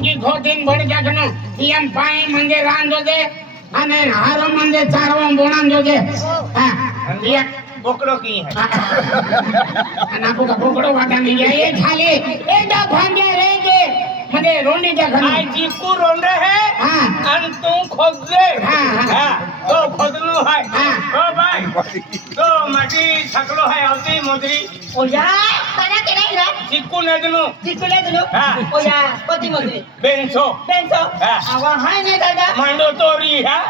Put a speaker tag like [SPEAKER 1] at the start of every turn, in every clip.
[SPEAKER 1] જે ખોટીન ભણી કાકનો ઈયમ પાઈ મંગે રાંધો દે અને હારો મંગે ચારવો બોણાંધો દે હા એક
[SPEAKER 2] બોકડો કી હે?
[SPEAKER 1] અને આપકો બોકડો વાતા નહીં એ ખાલી એડા ભાંગે રહે દે મને રોંડી જા
[SPEAKER 2] આ
[SPEAKER 1] ઘર
[SPEAKER 2] ચીકુ રોંડે હે
[SPEAKER 1] હા.
[SPEAKER 2] અન તું ખોદજે
[SPEAKER 1] હા, હા.
[SPEAKER 2] હા તો ખોદલું હાય.
[SPEAKER 1] હા.
[SPEAKER 2] ઓ ભાઈ તો માટી છકલો હાય આવતી મોદરી.
[SPEAKER 3] ઓયા તને કે નહીં રે
[SPEAKER 2] ચીકુ નદનું
[SPEAKER 3] ચીકુલે દલો
[SPEAKER 2] હા.
[SPEAKER 3] ઓયા પતિ મોદરી.
[SPEAKER 2] બેનસો.
[SPEAKER 3] બેનસો.
[SPEAKER 2] હા.
[SPEAKER 3] આવા હાય ને દાદા?
[SPEAKER 2] માંડો તોરી હા.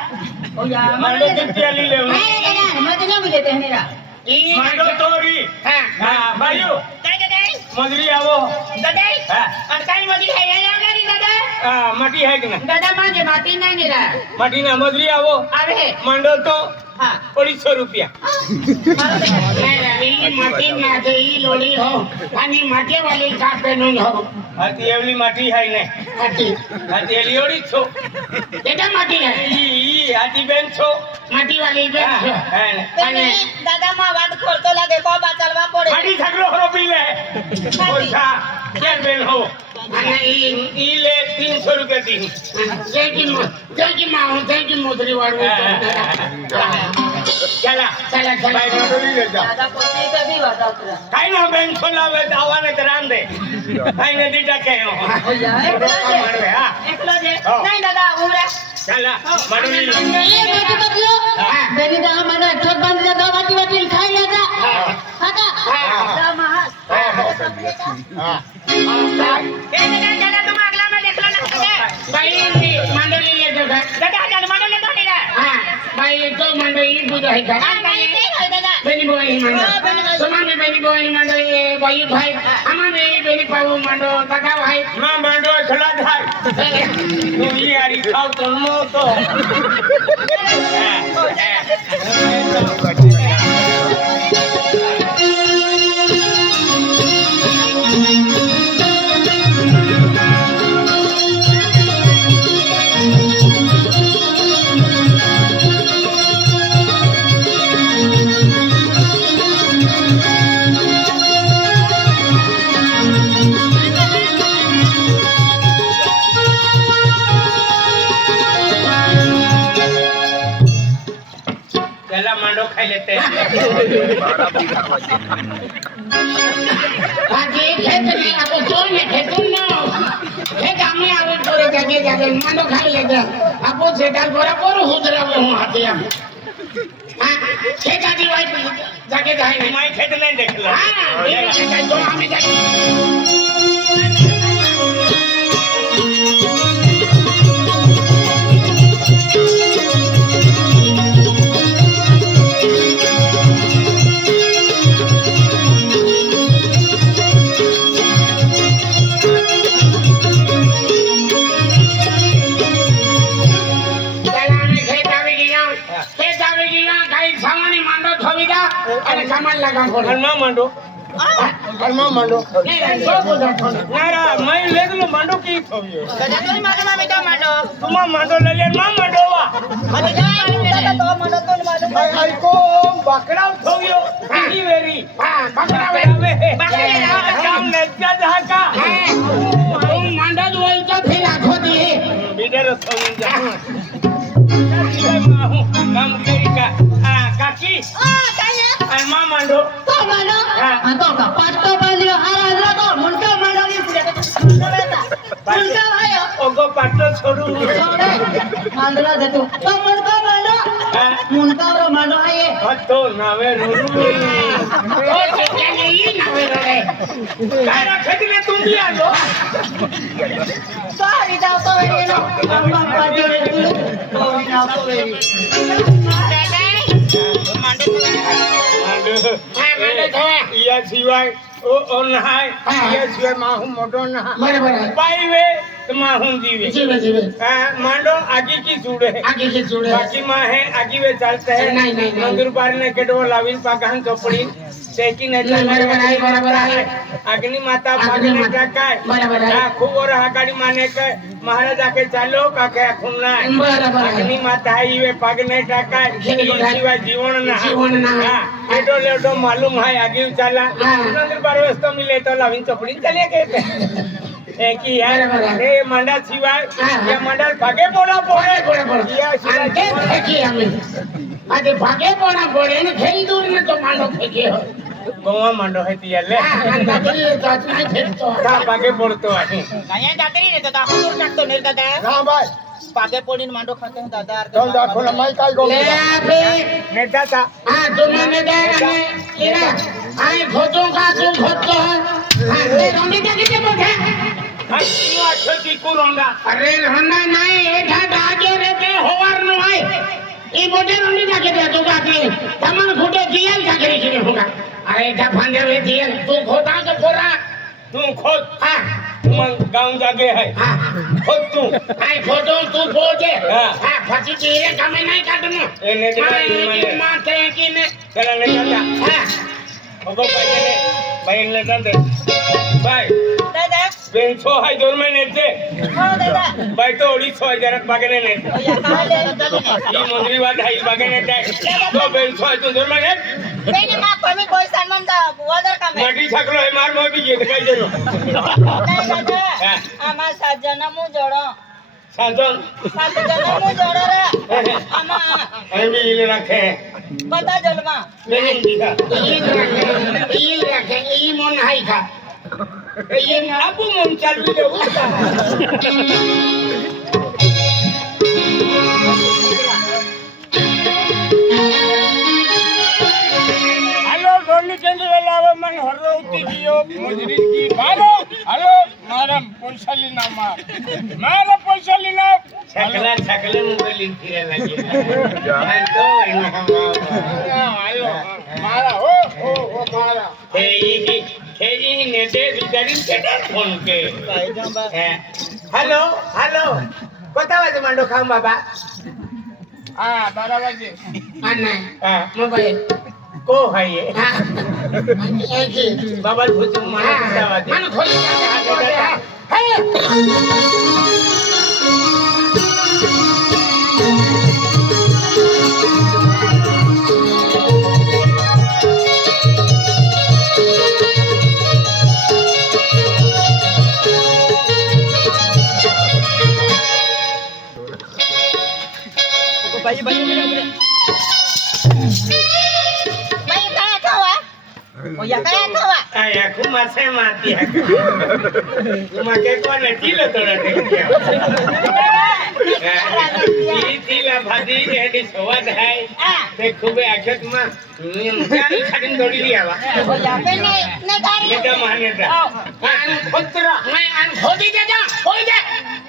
[SPEAKER 3] ઓયા
[SPEAKER 2] માંડો ચિત્યાલી લેવું
[SPEAKER 3] હાય દાદા મત ન મિલે તેનેરા
[SPEAKER 1] ઈ
[SPEAKER 2] માંડો તોરી.
[SPEAKER 1] હા.
[SPEAKER 2] હા ભાઈઓ
[SPEAKER 3] દાદા
[SPEAKER 2] આવો.
[SPEAKER 3] દાદા
[SPEAKER 2] હા?
[SPEAKER 3] અનકાઈ મજરી હે? ને આવનારી દાદા.
[SPEAKER 2] હા માટી હે કે ના
[SPEAKER 3] દાદા માજે માટી ના ને
[SPEAKER 2] રા. માટી ના મજરી આવો.
[SPEAKER 3] આવે
[SPEAKER 2] માંડો તો
[SPEAKER 3] હા.
[SPEAKER 2] અઢીસો રૂપિયા.
[SPEAKER 1] માટી ના દે ઈ લોડી હો અને માટી વાલી કાપે નું હો.
[SPEAKER 2] હાથી એવલી માટી હે ને.
[SPEAKER 1] એડા માટી
[SPEAKER 2] ઈ ઈ બેન છો.
[SPEAKER 1] માટી વાલી બે
[SPEAKER 2] હા, હા. ને.
[SPEAKER 3] અને દાદા માં વાત ખોલતો લાગે કોબા ચાલવા પડે.
[SPEAKER 2] માટી છકડો ખરો પી લે. ઓછા કેમ બેન હો?
[SPEAKER 1] અને ઈ
[SPEAKER 2] ઈ લે ત્રણસો રૂપિયા દી
[SPEAKER 1] જય કી જય કી માં હું જય કી મોદરી વાળું
[SPEAKER 2] ચાલા
[SPEAKER 1] ચાલા ચાલા.
[SPEAKER 2] ભાઈ માંડો લઈ લેજા.
[SPEAKER 3] દાદા પોતે કભી વાત આવતરા
[SPEAKER 2] કાઈ ના બેન છો લાવે તો આવવાને તો રામ દે કાઈ ને દીટા કે
[SPEAKER 3] ઓયા એકલો
[SPEAKER 2] માંડવે
[SPEAKER 3] છે.
[SPEAKER 2] હા.
[SPEAKER 3] એકલો છે.
[SPEAKER 2] હા.
[SPEAKER 3] નહીં દાદા ઉમરા
[SPEAKER 2] ચાલા માંડો
[SPEAKER 3] એ મોટી બદલો બેની દા મને ઠોક બાંધી દે દો વાટી વાટી ખાઈ લેતા. કાકા
[SPEAKER 1] હા.
[SPEAKER 3] મહાસ
[SPEAKER 2] હા.
[SPEAKER 1] હા
[SPEAKER 3] એ દાદા દાદા તું આગલામાં દેખલો ના દાદા
[SPEAKER 1] માંડોલી લેજો
[SPEAKER 3] દાદા દાદા લેતો
[SPEAKER 1] હા. બાઈ તો માંડો ઈ પૂજો હે બેની બોઈ માંડો
[SPEAKER 3] હા, બેની બોઈ.
[SPEAKER 1] સોમાની બેની બોઈ માંડો એ બાઈ ભાઈ અમાને બેની પાવું માંડો કાકા ભાઈ.
[SPEAKER 2] માં માંડો ખલા થાય તું ઈ આરી ખાવ તો નો તો પેલા માંડો ખાઈ લેતે
[SPEAKER 1] આજે ખેત ને આપો જો ને ખેતું નો ખેત અમે આવે કરે જાગે જાગે માંડો ખાઈ લેજે આપો સેટાર બરાબર હુદરાવો હું હાથે આમ. હા ખેત આજી વાઈ જાગે. જાય
[SPEAKER 2] માય ખેત નહીં દેખલા.
[SPEAKER 1] હા એ
[SPEAKER 2] ઘરમાં માંડો ઘરમાં માંડો.
[SPEAKER 1] નહીં રે જો બોલો થોડો
[SPEAKER 2] નારા મય લેગલો માંડો કી થયો?
[SPEAKER 3] દાદા તો માં બેટા માંડો.
[SPEAKER 2] તુમા માંડો માં માંડો વા
[SPEAKER 3] મને તો
[SPEAKER 2] કો વેરી.
[SPEAKER 1] હા
[SPEAKER 2] કામ ને
[SPEAKER 1] હું માંડો જ હોય દી
[SPEAKER 2] જા. કામ કરી કા આ કાકી.
[SPEAKER 3] આ
[SPEAKER 2] માં માંડો
[SPEAKER 3] તો માનો
[SPEAKER 2] હા.
[SPEAKER 3] તો કપાટ તો બાંધ્યો
[SPEAKER 2] ઓગો પાટલો છોડું.
[SPEAKER 3] માંડલા જતો. તો મુંડો. માનો
[SPEAKER 2] હા
[SPEAKER 3] મુંડો માનો આયે.
[SPEAKER 2] હતો નાવે રોડું.
[SPEAKER 1] ઓ છેલ્લે ઈ નવે રે
[SPEAKER 2] તારા ખેતને તું બી આલો
[SPEAKER 3] સારી જાવ તો એનો. અમ્મા પાડી રે તો. જાવ તો
[SPEAKER 2] માંડો
[SPEAKER 1] માંડો થવા
[SPEAKER 2] ઈયા સિવાય
[SPEAKER 1] બરાબર
[SPEAKER 2] માંડો આગી કી જુડે
[SPEAKER 1] આગે કે જોડે.
[SPEAKER 2] બાકી માં હે આગી વે ચાલતે હે.
[SPEAKER 1] નહીં, નહીં.
[SPEAKER 2] મંદિર પાર ને કેડવો લાવીન પાકાન ચોપડી શેકી ને
[SPEAKER 1] બરાબર આય, બરાબર આય.
[SPEAKER 2] અગ્નિ માતા ભાગને. કાકાય
[SPEAKER 1] બરાબર.
[SPEAKER 2] હા ખૂબ ઓર હાકાડી માને કે મહારાજ આકે ચાલો કાકે ખુન્ના
[SPEAKER 1] બરાબર. આય.
[SPEAKER 2] માતા ઈવે પાગને ટાકાય સિવાય જીવન ના
[SPEAKER 1] જીવન ના.
[SPEAKER 2] હા. એડો માલુમ હાય આગે ચાલા. મંદિર પાર વસ્તુ મિલે તો લાવીન ચોપડી ચાલે કે એકી યાર
[SPEAKER 1] બરાબર.
[SPEAKER 2] એ મંડા સિવાય
[SPEAKER 1] હા, હા.
[SPEAKER 2] એ મંડા ભાગે પોડા
[SPEAKER 1] પડે
[SPEAKER 2] પોડે
[SPEAKER 1] પડે પડે
[SPEAKER 2] યા સિવાય
[SPEAKER 1] અને તે ફેંકી અમે. આજે ભાગે પોણા પડે ને ખેલ દૂર ને તો માંડો ફેંકે હોય.
[SPEAKER 2] ગોવા મંડો હે તિયા લે.
[SPEAKER 1] હા, અને દાદરી એ ચાચુને ફેંકતો હોય.
[SPEAKER 2] તા ભાગે પડતો હે
[SPEAKER 3] અહીંયા જાતરી ને તો દાખલો દૂર નાખતો ને દાદા
[SPEAKER 4] ના ભાઈ.
[SPEAKER 3] પાકે પડીને માંડો ખાતે હું દાદા
[SPEAKER 4] તમ દાખલો ને માઈ કાઈ ગો
[SPEAKER 1] લે આ બે
[SPEAKER 2] ને તાતા
[SPEAKER 1] હા તું મને દે અને એના આય ખોટું કાચું ખોટતો હોય હા? તે રોંડી દે કે બોધે
[SPEAKER 2] હા? ઈ આ છોટી કુરોંડા.
[SPEAKER 1] અરે રોંડા નહીં એઠા દાગે રે તે હોવારનું હોય. ઈ બોધે રોંડી દે કે તું કાકી? તમાર ખોટે જીએલ ચાકરી કરી હોગા અરે એઠા ફાંદે રે જીએલ તું ખોટા કે પોરા
[SPEAKER 2] તું ખોદ
[SPEAKER 1] હા.
[SPEAKER 2] તું ગાઉં જાગે હે.
[SPEAKER 1] હા.
[SPEAKER 2] ખોદ તું.
[SPEAKER 1] આય ખોટો તું પોજે
[SPEAKER 2] હા.
[SPEAKER 1] હા પછી જીરે કામે નહીં કાઢનું.
[SPEAKER 2] એને ઓગો ભાઈ ભાઈ ને તાતે ભાઈ
[SPEAKER 3] દાદા.
[SPEAKER 2] બેન છો હાઈ દોર મે ને છે
[SPEAKER 3] હો દાદા.
[SPEAKER 2] ભાઈ તો ઓડી છો જરાક ભાગે ને ને ઈ મંદરી વાત હાઈ ભાગે ને થાય તો બેન છો તો દોર મે ને
[SPEAKER 3] બેનમાં કોઈ કોઈ સન્માન દા વદર કામે.
[SPEAKER 2] મડી છાકરો હે માર મો બી ગયો કઈ જનો
[SPEAKER 3] દાદા. આમાં સાત મુ જોડો.
[SPEAKER 2] સાજન
[SPEAKER 3] સાજન મુ જોડો રે. આમાં.
[SPEAKER 2] એમ રાખે.
[SPEAKER 3] બધા
[SPEAKER 2] દીધા
[SPEAKER 1] ઈલ રાખે ઈ મોન હાઈ ખા
[SPEAKER 2] એ દે ઉતા હાલો ડોલી ચંદ્ર લાવે મને હરો ઉતી ગયો મજરી કી મારો હાલો મારા પૈસા લીના માર મારા પૈસા લીના છકલા છકલે મોબાઈલ ફિરે લાગી આ તો હાલો મારા હો હો હો મારા ખેઈ ખેઈ ને તે વિચારી કેટર ફોન કે હે હાલો હાલો બતાવા દે માંડો ખામ બાબા હા બરાબર છે
[SPEAKER 1] અને
[SPEAKER 2] હા
[SPEAKER 1] મોબાઈલ
[SPEAKER 2] કો
[SPEAKER 1] એકી
[SPEAKER 2] બાબા ભૂતું મને બતાવા દે.
[SPEAKER 1] મને નાખે હે.
[SPEAKER 3] ભાઈ ભાઈ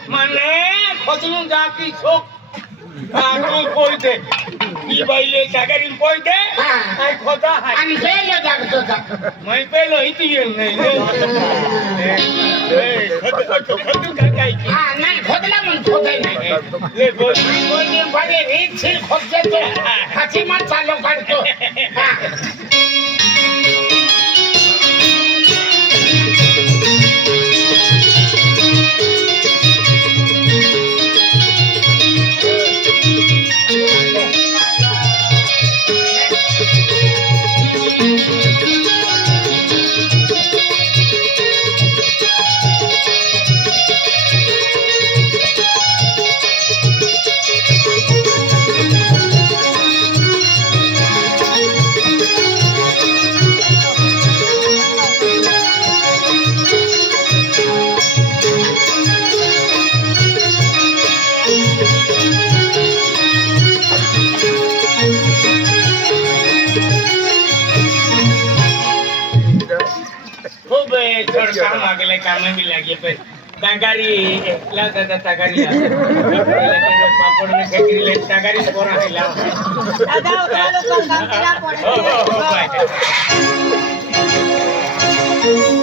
[SPEAKER 2] મને ખોતરું જાકી છોક કોઈ દે.
[SPEAKER 1] ಈ ಬೈಲೆ ಸಗರಿನ ಪೋಯ್ತೆ
[SPEAKER 2] ಆಯ್ ಹೋದ ಅನ್ ಸೇಲೆ ಜಾಗತೋದ ಮೈ ಪೇಲೆ ಐತಿ ಏನ್ ನೈ ಏ
[SPEAKER 1] ಖತ್ತು ಖತ್ತು ಖತ್ತು ಕಾಕಾಯಿ ಹಾ ನೈ
[SPEAKER 2] ಖೋದಲ ಮನ್
[SPEAKER 1] ಖೋದೈ ನೈ ಲೇ ಗೋದಿ ಗೋದಿ ಬಡೆ ರೀ ಛಿ ಖೋದ್ದೆ ಹಸಿ ಮನ್ ಚಾಲೋ
[SPEAKER 2] ಕಾಡ್ತೋ ಹಾ પણ કામ આગળ કામે બી લાગીએ પછી તાગારી એટલા દાદા તાગારી. પાપડ ને ખેકરી લઈ તાગારી કોરા થી લાવ
[SPEAKER 3] દાદા ઓલા લોકો કામ
[SPEAKER 2] કર્યા
[SPEAKER 3] પડે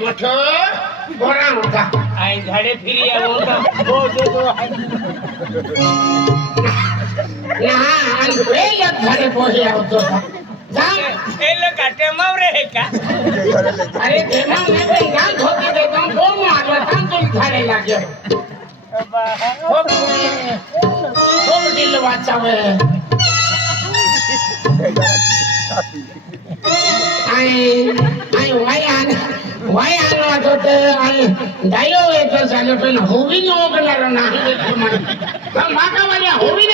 [SPEAKER 1] મોટો ઘોડા મોટા
[SPEAKER 2] આ ઝાડે ફરી આવો તો. બહુ જોજો
[SPEAKER 1] ના બે યત ઘરે પહોંચી આવતો હતો. જા
[SPEAKER 2] એ લોકો ટેમાવ રહે કા?
[SPEAKER 1] અરે તેમાં મેં કઈ જાન ધોતી દે તો કોણ આવ્યો તાન તું ખાડે લાગ્યો ખૂબ દિલ વાચાવે. આઈ આઈ વાયાન વાયાનો હતો તે આઈ ડાયો એ તો ચાલે પણ હોવી નો ઓગલારો ના હે તો મને તો માકા વાળા હોવી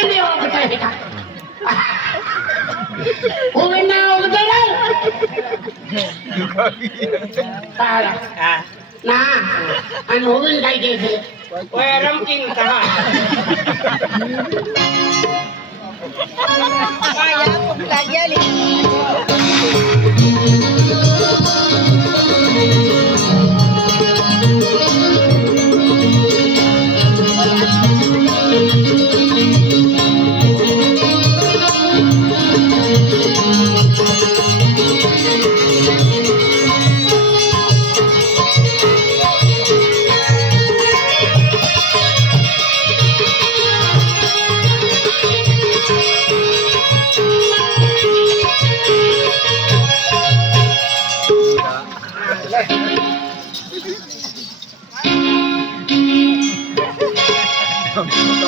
[SPEAKER 1] ને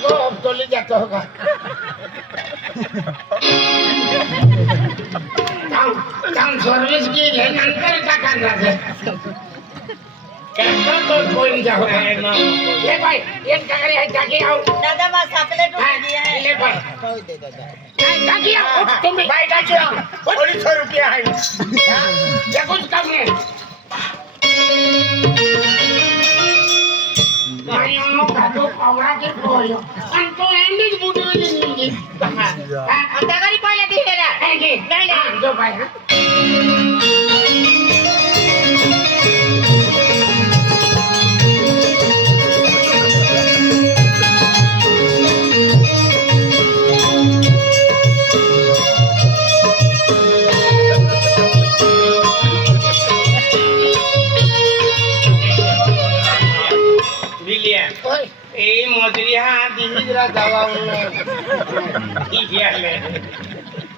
[SPEAKER 1] બે ઓગતા હેતા હોવી ના
[SPEAKER 2] કરતો તો
[SPEAKER 1] કોઈ ન જાવ એનો લે ભાઈ એક કાકરી આ જાગી આવ
[SPEAKER 3] દાદા માં સાકલેટ ઉડી
[SPEAKER 2] હે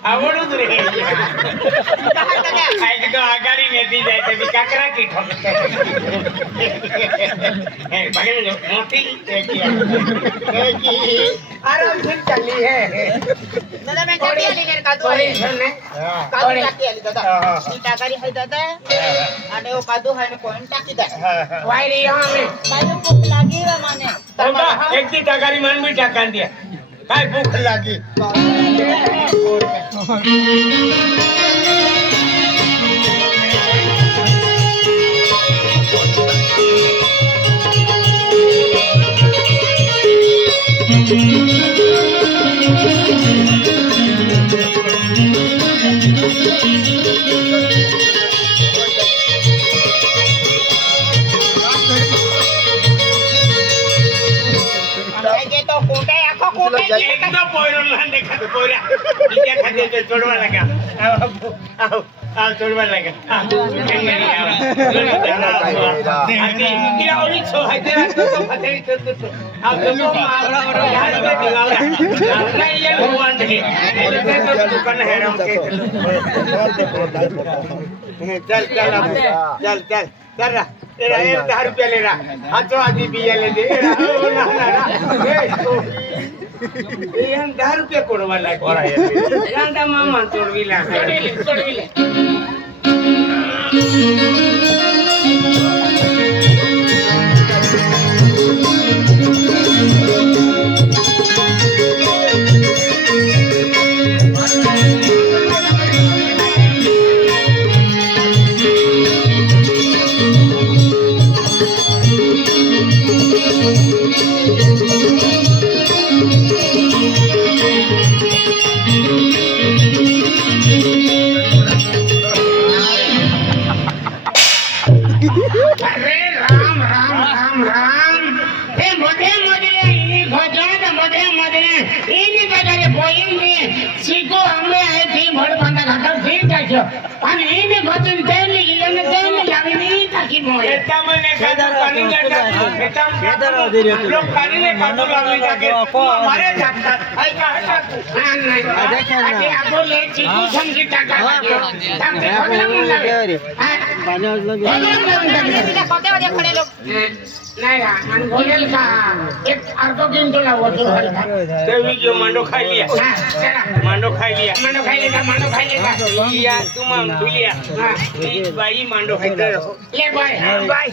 [SPEAKER 2] આવડું જ રહે. આ એક તો આગાડી મેથી જાય તે બી કાકરા કી ઠોકતે હે પકડી લો મોટી દેખી આરામથી ચાલી હે.
[SPEAKER 3] દાદા મેં કાઢી આલી ને કાદુ આલી
[SPEAKER 1] છે ને
[SPEAKER 3] કાદુ
[SPEAKER 1] થોડી.
[SPEAKER 3] આલી દાદા. ઈ ટાકારી hay દાદા અને ઓ કાદુ hay ને કોઈન ટાકી દે.
[SPEAKER 1] વાયરી અમે
[SPEAKER 3] ભાઈઓ ભૂખ લાગી રે મને.
[SPEAKER 2] એક દી ટકારી મન બી ટકાન દે. કાઈ ભૂખ લાગી. પોયરો ના દેખાતો પોયરા બીજા ખાતે લાગ્યા આવ આવ લાગ્યા ઓલી છો રાખતો તો ફતેરી તો તો મારા દિવાળા ભગવાન એટલે તો દુકાન હેરામ કે ચાલ ચાલ ચાલ ચાલ ચાલ રૂપિયા લેરા હાચો આજી બીજા લે દે એરા ઓ ના ના ના દસ રૂપિયા કોડવા લાગી. ગાંડા મામા તોડવી લાગે માંડો ખાઈ લિયા
[SPEAKER 1] હા
[SPEAKER 2] માંડો ખાઈ લિયા
[SPEAKER 1] માંડો ખાઈ લેતા માંડો ખાઈ લેતા
[SPEAKER 2] તું માં ભૂલ્યા બાઈ માંડો ખાઈ
[SPEAKER 1] લે ભાઈ.
[SPEAKER 3] ભાઈ.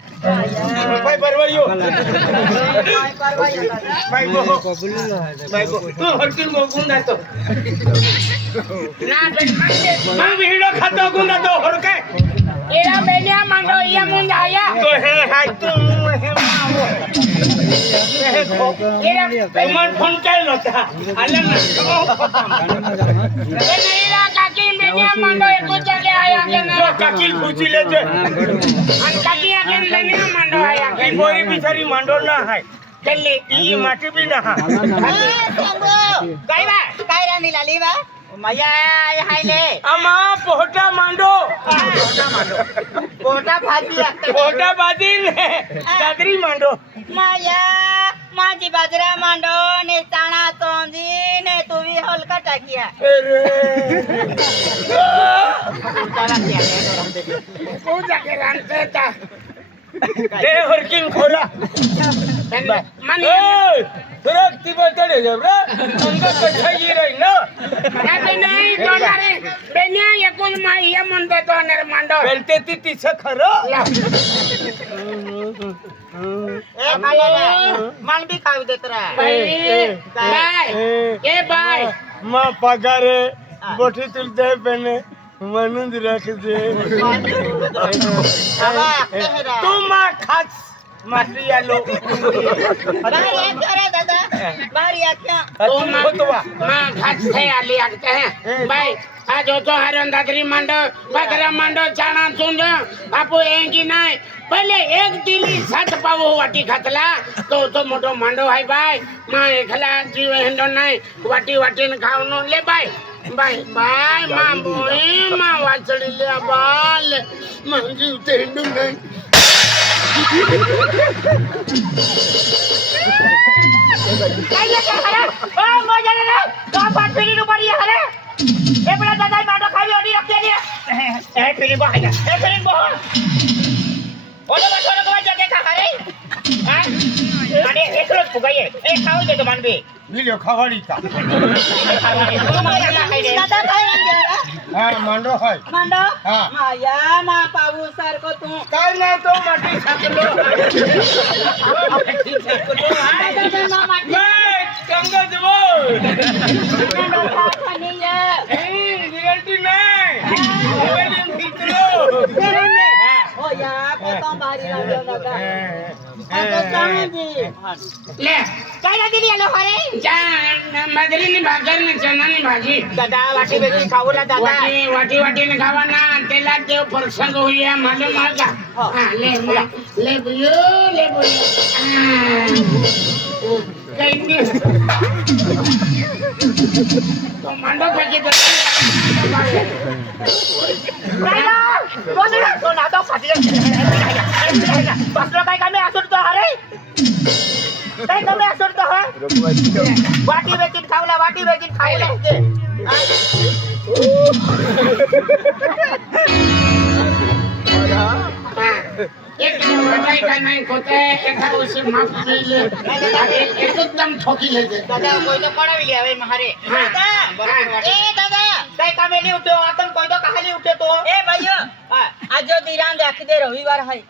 [SPEAKER 1] ભાઈ
[SPEAKER 3] પરવાય
[SPEAKER 2] ભાઈ ગો ભાઈ ગો તો
[SPEAKER 1] ના મન
[SPEAKER 2] ફોન કાઈ નતા
[SPEAKER 1] માંડો એકુ ચાલે આયા કે ના.
[SPEAKER 2] કાકી પૂછી લેજે
[SPEAKER 1] અને કાકી આ કેમ લઈને માંડો આયા કે
[SPEAKER 2] ઈ બિચારી માંડો ના હાય.
[SPEAKER 1] જલ્દી
[SPEAKER 2] ઈ માટી બી ના હા
[SPEAKER 3] કઈ વા કઈ રાની લાલી વા માયા હાઈ લે.
[SPEAKER 2] આમાં પોટા માંડો.
[SPEAKER 3] કોટા ભાજી
[SPEAKER 2] પોટા બાજી ને દાદરી માંડો.
[SPEAKER 3] માયા માજી બાજરા માંડો ને તાણા તોંજી ને તુવી હલકા ટાકિયા
[SPEAKER 1] પૂજા કે રાંધતે તા
[SPEAKER 2] દે હરકીન ખોરા
[SPEAKER 1] મને
[SPEAKER 2] એ સુરત તી બતડે જબરા અંગા કઠાઈ રહી ન
[SPEAKER 1] રાતે નહીં તો તારે બેન્યા એકુલમાં તો માંડો
[SPEAKER 2] બેલતે તી તી ખરો
[SPEAKER 3] એ માયા માન બી ખાવી દે તરા.
[SPEAKER 1] ભાઈ ભાઈ એ ભાઈ.
[SPEAKER 2] માં પગારે બોઠી તુલ દે પેને મનુંદ રાખજે. તું માં ખાસ માટી આલો
[SPEAKER 3] બારી આખ્યો દાદા બારી આખ્યો
[SPEAKER 1] તો
[SPEAKER 2] તું ખોતવા.
[SPEAKER 1] માં ઘાસ થઈ આલી આગતે હે ભાઈ આ જો તો હરણ દાદરી માંડો બકરા માંડો ચાણા ચૂંડ બાપુ એંગી નાય. ભલે એક દિલી સાત પાવો વાટી ખાતલા તો તો મોટો માંડો હાય ભાઈ. માં એકલા જીવ હેંડો નાય. વાટી વાટીને ખાવાનું લે ભાઈ. ભાઈ ભાઈ માં વાચડી લે બાલ. માં જીવ તે હેંડો નાય.
[SPEAKER 3] એ પેલા દાદા માટો ખાવી ઓડી રખે ને
[SPEAKER 2] એ પેલી બાઈ
[SPEAKER 3] એ પેલી બહો ઓલો બાટો નો કવા જગે કા હરે હા અને એકલો જ ફુગાઈએ એ ખાવી દે તો માનબી
[SPEAKER 2] લીલો ખવાડી તા
[SPEAKER 3] દાદા ભાઈ અંજારા
[SPEAKER 2] હા માંડો હોય
[SPEAKER 3] માંડો
[SPEAKER 2] હા.
[SPEAKER 3] માયા માં પાવું સરકો તું
[SPEAKER 2] કાઈ ના તો માટી સાકલો
[SPEAKER 3] આ દાદા ના માટી
[SPEAKER 2] મે કંગજ બોલ
[SPEAKER 3] માંડો ખાવાની છે
[SPEAKER 2] એ ગેરંટી નહીં
[SPEAKER 1] લે
[SPEAKER 3] કઈ નથી લે હરે
[SPEAKER 1] ચા મદરીની ભાગર ને ચણાની ભાજી
[SPEAKER 3] દાદા વાટી બેટી ખાવું લા દાદા
[SPEAKER 1] વાટી માંડો ફેંકી દે
[SPEAKER 3] बसलो काय कमी असं तो अरे काय कमी
[SPEAKER 1] असं तो हा वाटी बेचीन खावला वाटी बेचीन खावला हा એકદમ
[SPEAKER 3] મારે દાદા એ દાદા કઈ કામે ઉઠ્યો આ તમ કોઈ તો કહાલી ઉઠ્યો તો એ ભાઈઓ, આ જો રાખી દે રવિવાર હોય